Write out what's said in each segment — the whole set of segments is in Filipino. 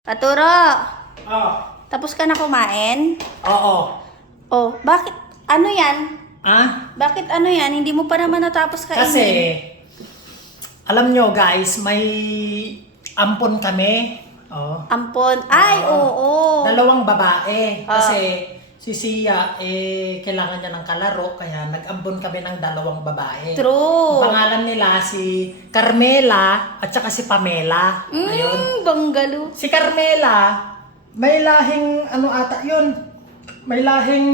Katuro, Oh. tapos ka na kumain? Oo. Oh, bakit? Ano yan? Ah? Bakit ano yan? Hindi mo pa naman natapos kainin. Kasi, alam nyo guys, may ampon kami. Oh. Ampon. Ay, oo. Dalawang babae. Ah. Kasi si Sia, eh, kailangan niya ng kalaro. Kaya nag-ampon kami ng dalawang babae. True. Ang pangalan nila si Carmela at saka si Pamela. Ayun. Mm, banggalo. Si Carmela, may lahing ano ata yun. May lahing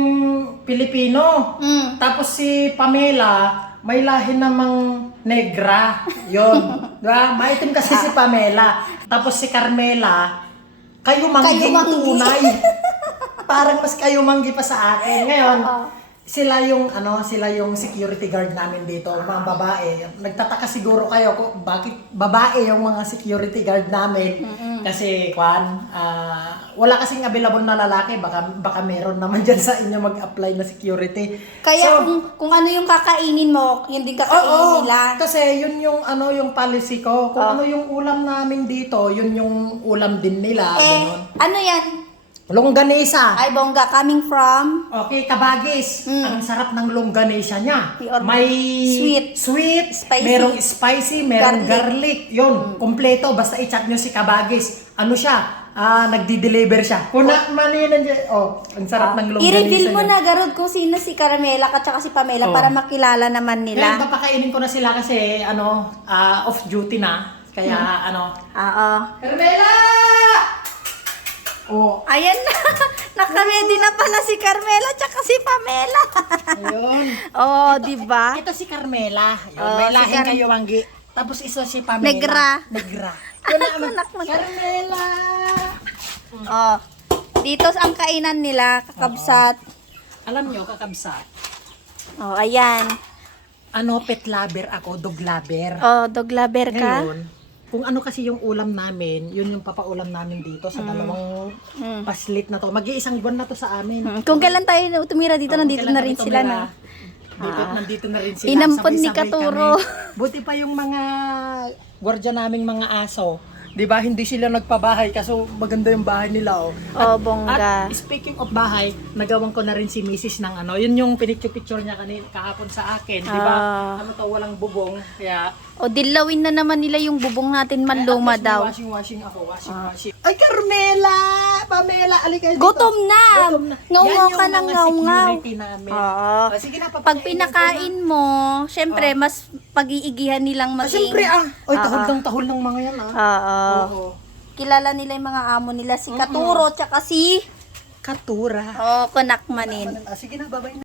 Pilipino. Mm. Tapos si Pamela, may lahi namang negra. Yun. diba? Maitim kasi si Pamela. Tapos si Carmela, kayo mangging Kayumanggi. tunay. Parang mas kayo manggi pa sa akin. Ngayon, Oo. sila yung ano, sila yung security guard namin dito, mga babae. Nagtataka siguro kayo kung bakit babae yung mga security guard namin. Kasi kwan, ah, wala kasing available na lalaki, baka baka meron naman diyan sa inyo mag-apply na security. Kaya So, kung, kung ano yung kakainin mo, yun din kakainin Oo, nila. kasi yun yung ano yung policy ko. Kung Oh. ano yung ulam namin dito, yun yung ulam din nila. eh, ganun. ano yan? Longganisa. Ay, bongga, coming from? Okay, kabagis. Mm. Ang sarap ng longganisa niya. May Sweet. sweet, Spicy. merong spicy, merong Garlic. garlic. Yun, kompleto. Basta i-chat nyo si kabagis. Ano siya? Ah, nagdi-deliver siya. Kuna maninan dyan. Oh, ang sarap ng longganisa Ah, I-reveal mo niya. na, Garod, kung sino si Carmela at saka si Pamela Oh. para makilala naman Ngayon, nila. papakainin ko na sila kasi, ano, ah, off duty na. Kaya, Hmm. ano, Oo. Carmela! Oh, Ayan na. Naka-ready na pala si Carmela at saka si Pamela. ayun. oh, di ba? Ito si Carmela. Yun, Oh, may si Car- kayo, Wanggi. Tapos isa si Pamela. Negra. Negra. Anak mo, anak mo. Carmela! Oh. Dito ang kainan nila, kakabsat. Alam nyo, kakabsat, Oh, ayan. ano, pet lover ako, dog lover. Oh, dog lover ka? Ngayon, kung ano kasi yung ulam namin, yun yung papaulam namin dito sa dalawang Mm. paslit na to. Mag-iisang buwan na to sa amin. Hmm, Kung kailan tayo tumira dito, Oo, nandito kailan na kami rin sila, tumira. no? Dito, Ah. nandito na rin sila. Inampon ni Sabay-sabay Katuro. kami. Buti pa yung mga gwardiya naming mga aso. 'Di ba Hindi sila nagpabahay kaso maganda yung bahay nila oh. Oh, bongga. At speaking of bahay, nagawan ko na rin si Mrs. ng ano, yun yung pinicture-picture niya kanina kahapon sa akin, 'di ba? Ah. Ano to, walang bubong. Kaya O, dilawin na naman nila yung bubong natin manluma at daw. Washing washing ako, washing washing. Ay Carmela, Pamela, alika dito. Gutom na! Gutom. Ngaw-ngaw ka ng ngaw-ngaw. security namin. Oo. Sige na, Pag pinakain mo, syempre, mas pag-iigihan nilang Ah, maging... siyempre ah. Oy, Ah, tahol ah. ng tahol ng mga yan ah. Oo. Oo. Kilala nila yung mga amo nila, si Katuro, tsaka si... Katura. Oh, Konakmanin. Ah, sige na, babay na.